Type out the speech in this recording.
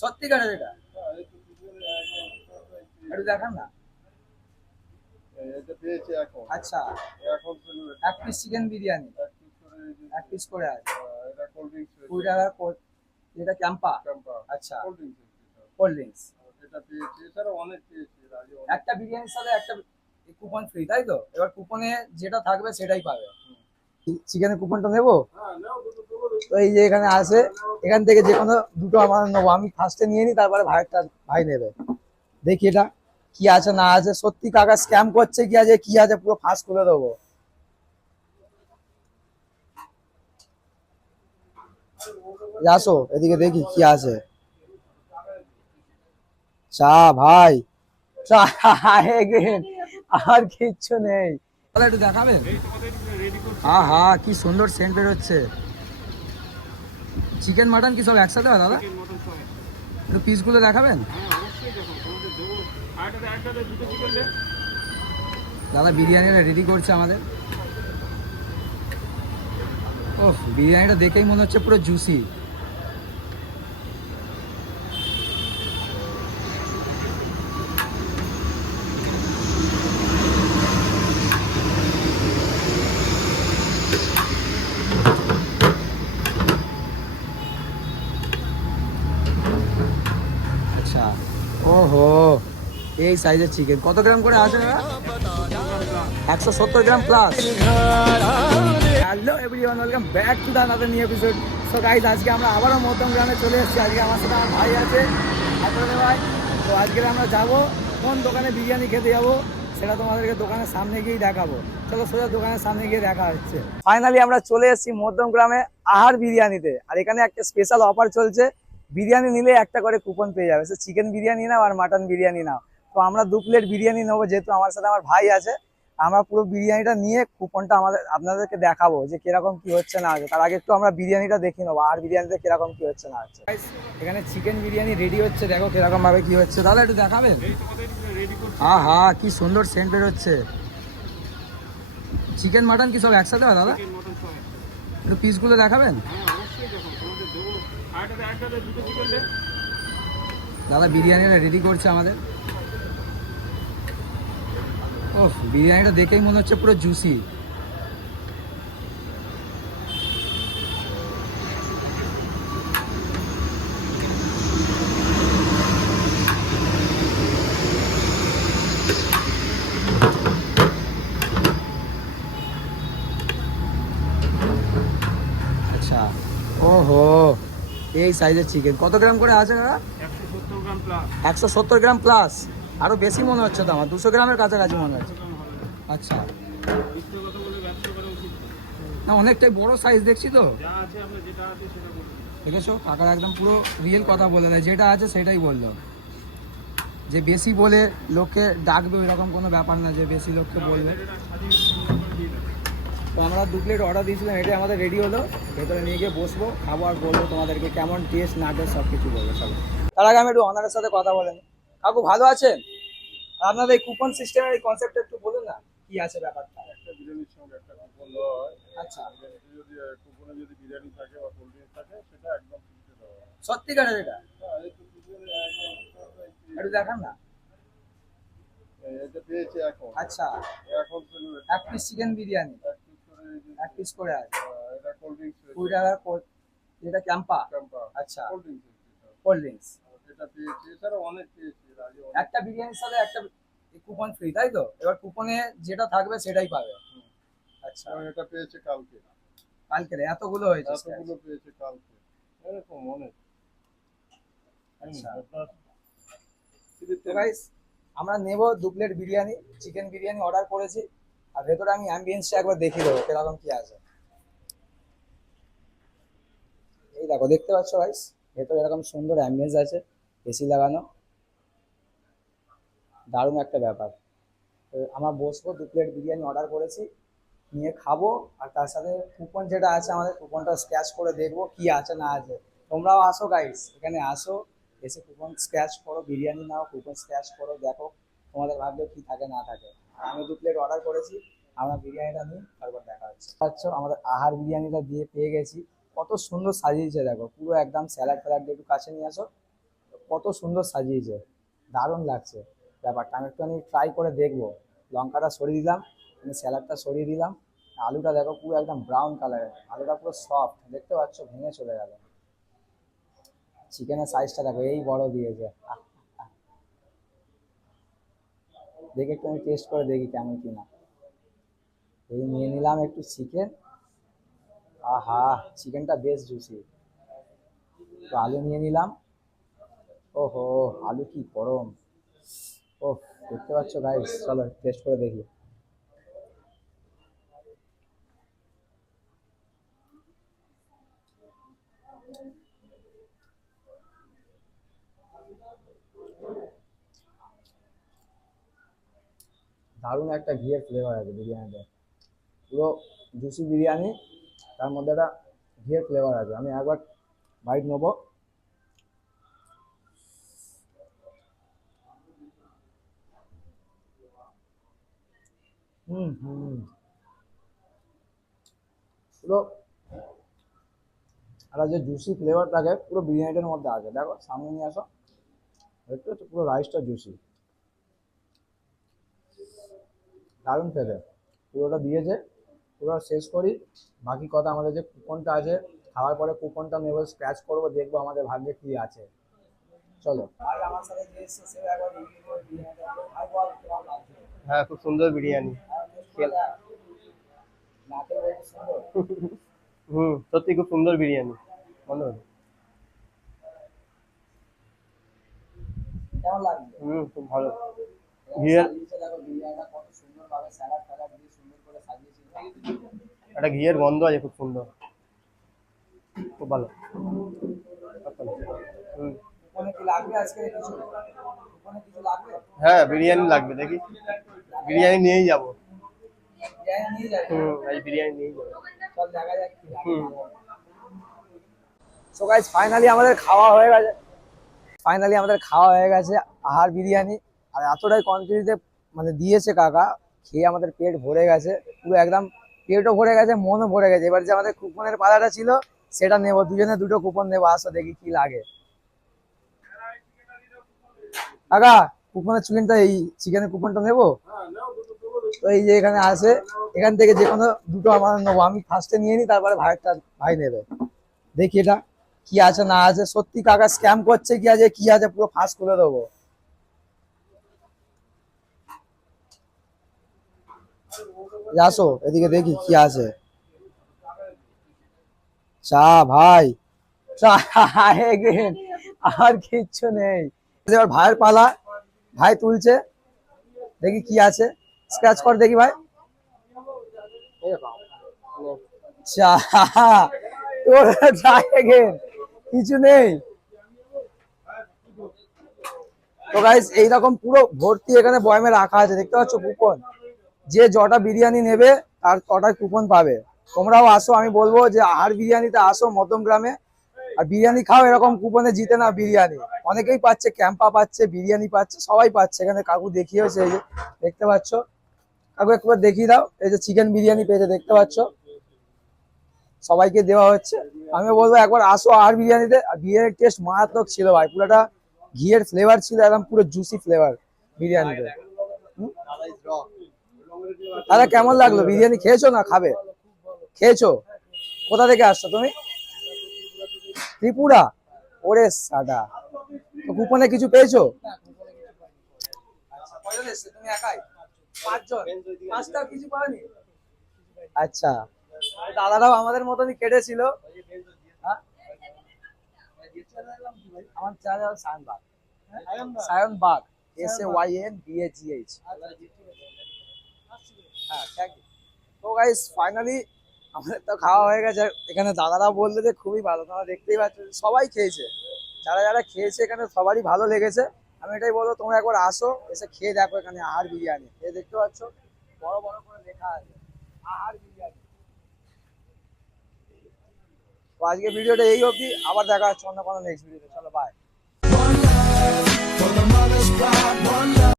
সত্যিকারের এটা? একটু দেখান না। আচ্ছা, এক পিস চিকেন বিরিয়ানি, এক পিস করে আছে। 20 টাকা এটা ক্যাম্পা। আচ্ছা, কোল্ড ড্রিঙ্কস। একটা বিরিয়ানির সাথে একটা কুপন ফ্রি, তাই তো? এবার কুপনে যেটা থাকবে সেটাই পাবে। চিকেনের কুপনটা নেবো। তো এই যে এখানে আছে, এখান থেকে যে কোনো দুটো আমার নেবো। আমি ফার্স্টে নিয়ে নিই, তারপরে ভাই নেবে। দেখি এটা কি আছে না আছে। সত্যি কাকা স্ক্যাম করছে কি আছে পুরো ফাঁস করে দেবো। আসো এদিকে দেখি কি আছে। চা ভাই, চা এগেন, আর কিচ্ছু নেই। তাহলে একটু দেখাবেন। হ্যাঁ হ্যাঁ, কি সুন্দর সেন্ট বেরোচ্ছে। চিকেন মাটন কি সব একসাথে হয় দাদা? একটু পিসগুলো দেখাবেন দাদা। বিরিয়ানিটা রেডি করছে আমাদের। ওহ, বিরিয়ানিটা দেখেই মনে হচ্ছে পুরো জুসি। আচ্ছা, ওহো, এই সাইজের চিকেন কত গ্রাম করে আছে দাদা? 170 gram plus. Hello everyone, welcome back to the another new episode. So guys, আজকে আমরা আবারও মধ্যম গ্রামে চলে এসেছি। আজকে আমার সাথে আমার ভাই আছে, আপনাদের ভাই। তো আজকে আমরা যাব কোন দোকানে বিরিয়ানি খেতে যাব, সেটা তোমাদেরকে দোকানের সামনে গিয়েই দেখাবো। চলো সোজা দোকানের সামনে গিয়ে দেখা হচ্ছে। ফাইনালি আমরা চলে এসেছি মধ্যম গ্রামে আহার বিরিয়ানিতে। আর এখানে একটা স্পেশাল অফার চলছে। বিরিয়ানি নিলে একটা করে কুপন পেয়ে যাবে। সে চিকেন বিরিয়ানি নাও আর মাটন বিরিয়ানি নাও। তো আমরা 2 প্লেট বিরিয়ানি নেবো, যেহেতু আমার সাথে আমার ভাই আছে। আমরা পুরো বিরিয়ানিটা নিয়ে কুপনটা আপনাদেরকে দেখাবো যে কিরকম কি হচ্ছে না হচ্ছে। তার আগে একটু আমরা বিরিয়ানিটা দেখে নেবো, আর বিরিয়ানিতে কিরকম কি হচ্ছে না হচ্ছে। এখানে চিকেন বিরিয়ানি রেডি হচ্ছে, দেখো কিরকম ভাবে কি হচ্ছে। দাদা একটু দেখাবেন। হ্যাঁ হ্যাঁ, কি সুন্দর সেন্ট বেরোচ্ছে। চিকেন মাটন কি সব একসাথে হয় দাদা? একটু পিসগুলো দেখাবেন দাদা। বিরিয়ানিটা রেডি করছে আমাদের। ওহ, বিরিয়ানিটা দেখেই মনে হচ্ছে পুরো জুসি। আচ্ছা, ওহো, এই সাইজের চিকেন কত গ্রাম করে আছে দাদা? 170 গ্রাম প্লাস। আরো বেশি মনে হচ্ছে তো আমার, 200 গ্রামের কাছাকাছি মনে হচ্ছে। আচ্ছা, না অনেকটাই বড় সাইজ দেখছি তো। দেখেছো কাকা একদম পুরো রিয়েল কথা বলে দেয়, যেটা আছে সেটাই বললো। যে বেশি বলে লোককে ডাকবে এরকম কোনো ব্যাপার না, যে বেশি লোককে বলবে। তো আমরা 2 প্লেট অর্ডার দিয়েছিলাম, এটাই আমাদের রেডি হলো। ভেতরে নিয়ে গিয়ে বসবো, খাবো, আর বলবো তোমাদেরকে কেমন টেস্ট না টেস্ট সব কিছু বলবো। চলো, তার আগে আমি একটু ওনারের সাথে কথা বলে নিই। কাকু ভালো আছেন? আপনাদের এই কুপন সিস্টেমের এই কনসেপ্টটা একটু বলুন না, কি আছে ব্যাপারটা। একটা বিরিয়ানির সঙ্গে একটা কুপন দেওয়া হয়। আচ্ছা, বিরিয়ানিতে যদি কুপনে যদি বিরিয়ানি থাকে বা কোল্ড ড্রিঙ্কস থাকে, সেটা একদম ফ্রিতে দেওয়া হয়। সত্যিকারের এটা? হ্যাঁ, এই তো একটু দেখান না। এটা পেয়েছে এখন। আচ্ছা, এখন পেলো এক পিস চিকেন বিরিয়ানি, এক পিস করে এক পিস করে আছে। এটা কোল্ড ড্রিঙ্কস 20 টাকা এটা ক্যাম্পা। ক্যাম্পা আচ্ছা, কোল্ড ড্রিঙ্কস কোল্ড ড্রিঙ্কস। এটা পেয়েছি। এছাড়াও অনেক পেয়েছি এর আগে একটা বিরিয়ানির সাথে একটা কুপন ফ্রি, তাই তো? এবার কুপনে যেটা থাকবে সেটাই পাবে। আচ্ছা, এবং এটা পেয়েছে কালকে। কালকে এতগুলো হয়েছে এতগুলো পেয়েছে কালকে, এরকম অনেক। আচ্ছা, আপনার তো গাইস আমরা নেব 2 plate biryani, chicken biryani order করেছি। আর ভেতরে আমি অ্যাম্বিয়েন্সটা একবার দেখিয়ে দেবো কিরকম কি আছে। এই দেখো, দেখতে পাচ্ছ গাইস, ভেতরে এরকম সুন্দর অ্যাম্বিয়েন্স আছে, এসি লাগানো, দারুণ একটা ব্যাপার। তো আমরা বসবো, 2 প্লেট বিরিয়ানি অর্ডার করেছি, নিয়ে খাবো। আর তার সাথে কুপন যেটা আছে আমাদের, কুপনটা স্ক্র্যাচ করে দেখবো কি আছে না আছে। তোমরাও আসো গাইস, এখানে আসো, এসে কুপন স্ক্র্যাচ করো, বিরিয়ানি নাও, কুপন স্ক্র্যাচ করো, দেখো তোমাদের ভাগ্যে কি থাকে না থাকে। আর আমি 2 প্লেট অর্ডার করেছি, আমরা বিরিয়ানিটা নিই, তারপর দেখা হচ্ছে। পাচ্ছ আমাদের আহার বিরিয়ানিটা দিয়ে পেয়ে গেছি। কত সুন্দর সাজিয়েছে দেখো, পুরো একদম স্যালাড ফ্যালাড দিয়ে। একটু কাছে নিয়ে আসো, কত সুন্দর সাজিয়েছে, দারুণ লাগছে ব্যাপারটা। আমি একটুখানি ট্রাই করে দেখবো। লঙ্কাটা সরিয়ে দিলাম, স্যালাডটা সরিয়ে দিলাম। আলুটা দেখো পুরো একদম ব্রাউন কালারের, আলুটা পুরো সফট, দেখতে পাচ্ছ ভেঙে চলে গেল। চিকেনের সাইজটা দেখো এই বড় দিয়েছে। দেখে একটু আমি টেস্ট করে দেখি কেমন কিনা। এই নিয়ে নিলাম একটু চিকেন। আহা, চিকেনটা বেশ জুসি। তো আলু নিয়ে নিলাম। ওহো, আলু কি গরম! ওহ, দেখতে পাচ্ছ গাইস, চলো টেস্ট করে দেখি। দারুণ একটা ঘিয়ের ফ্লেভার আছে বিরিয়ানিতে, পুরো জুসি বিরিয়ানি, তার মধ্যে একটা ঘিয়ের ফ্লেভার আছে। আমি একবার বাইট নেবো। হুম হুম, পুরো আর যে জুসি ফ্লেভারটাকে পুরো বিরিয়ানিটার মধ্যে আছে। দেখো সামনে নিয়ে আসো, দেখতে হচ্ছে পুরো রাইসটা জুসি, দারুণ খেতে। পুরোটা দিয়েছে, পুরো শেষ করি। বাকি কথা, আমাদের যে কুপনটা আছে, খাওয়ার পরে কুপনটা নেবো, স্ক্র্যাচ করবো, দেখবো আমাদের ভাগ্যে কি আছে। চলো। আমার সাথে যে এসেছে সেও একবার রিভিউ করে বিরিয়ানিটা বলো। ভাই বল কেমন লাগছে? হ্যাঁ, খুব সুন্দর বিরিয়ানি। নাকে বেশ সুন্দর। সত্যি খুব সুন্দর বিরিয়ানি। বলো। কেমন লাগছে? খুব ভালো। ঘিয়ের সাজিয়েছে দেখো বিরিয়ানিটা কত সুন্দরভাবে, স্যালাড ফ্যালাড দিয়ে সুন্দর করে সাজিয়েছিল। একটা ঘিয়ের গন্ধ আছে, খুব সুন্দর, খুব ভালো। ওখানে কি লাগবে আজকে কিছু? ওখানে কিছু লাগবে? হ্যাঁ, বিরিয়ানি লাগবে, দেখি বিরিয়ানি নিয়েই যাবো। বিরিয়ানি নিয়ে যাবে? আজ বিরিয়ানি নিয়েই যাবো। চল দেখা যাক কি লাগে। সো গাইস, ফাইনালি আমাদের খাওয়া হয়ে গেছে। আহার বিরিয়ানি। আর এতটাই কোয়ান্টিটিতে মানে দিয়েছে কাকা, খেয়ে আমাদের পেট ভরে গেছে পুরো একদম। পেটও ভরে গেছে, মনও ভরে গেছে। এবার যে আমাদের কুপনের পালাটা ছিল সেটা নেবো, দুজনে দুটো কুপন নেবো। আসো দেখি কি লাগে। কাকা, কুপনের চিকেনটা, এই চিকেনের কুপনটা নেবো। তো এই যে এখানে আছে, এখান থেকে যে কোনো দুটো আমার নেবো। আমি ফার্স্টে নিয়ে নিই, তারপরে ভাই নেবে। দেখি এটা কি আছে না আছে। সত্যি কাকা স্ক্যাম করছে কি আছে পুরো ফাঁস করে দেবো। আসো এদিকে দেখি কি আছে। চা ভাই, চা again। আর কিচ্ছু নেই। এবার ভাইয়ের পালা, ভাই তুলছে, দেখি কি আছে। স্ক্র্যাচ কর দেখি ভাই। চা, তোর চা again, কিছু নেই। তো গাইস, এইরকম পুরো ভর্তি এখানে বয়ামে রাখা আছে, দেখতে পাচ্ছ কুপন। যে যটা বিরিয়ানি নেবে তার তটাই কুপন পাবে। তোমরাও আসো, আমি বলবো যে আহার বিরিয়ানিতে আসো মধ্যম গ্রামে, আর বিরিয়ানি খাও। এরকম কুপনে জিতে না বিরিয়ানি, অনেকেই পাচ্ছে, ক্যাম্পা পাচ্ছে, বিরিয়ানি পাচ্ছে, সবাই পাচ্ছে। এখানে কাকু দেখিয়েছে, এই যে দেখতে পাচ্ছ। কাকু একবার দেখিয়ে দাও, এই যে চিকেন বিরিয়ানি পেয়েছে, দেখতে পাচ্ছ, সবাইকে দেওয়া হচ্ছে। আমি বলবো একবার আসো আহার বিরিয়ানিতে। আর বিরিয়ানির টেস্ট মারাত্মক ছিল ভাই, পুরোটা ঘিয়ের ফ্লেভার ছিল, একদম পুরো জুসি ফ্লেভার বিরিয়ানিতে। দাদা কেমন লাগলো বিরিয়ানি? খেয়েছো না খাবে? খেয়েছো? কোথা থেকে আসছো তুমি? ত্রিপুরা? ওরে সাদা, তো কুপনে কিছু পেয়েছো? তুমি একাই? পাঁচজন? পাঁচটাও কিছু পাওনি? আচ্ছা, দাদারাও আমাদের মতনই কেটেছিল। হ্যাঁ? আমার চ্যানেল সায়নবাগ, সায়নবাগ, SAYNBAGH। হ্যাঁ, থ্যাংক ইউ। তো গাইস, ফাইনালি আমাদের তো খাওয়া হয়ে গেছে। এখানে দাদারা বললো যে খুবই ভালো, তোমরা দেখতেই পাচ্ছ সবাই খেয়েছে। যারা যারা খেয়েছে এখানে সবারই ভালো লেগেছে। আমি এটাই বলবো, তোমরা একবার আসো, এসে খেয়ে দেখো এখানে আহার বিরিয়ানি। এই দেখতে পাচ্ছ বড় বড় করে লেখা আছে আহার বিরিয়ানি। তো আজকে ভিডিওটা এই অবধি, আবার দেখা হচ্ছে অন্য কোনো নেক্সট ভিডিওতে। চলো বাই।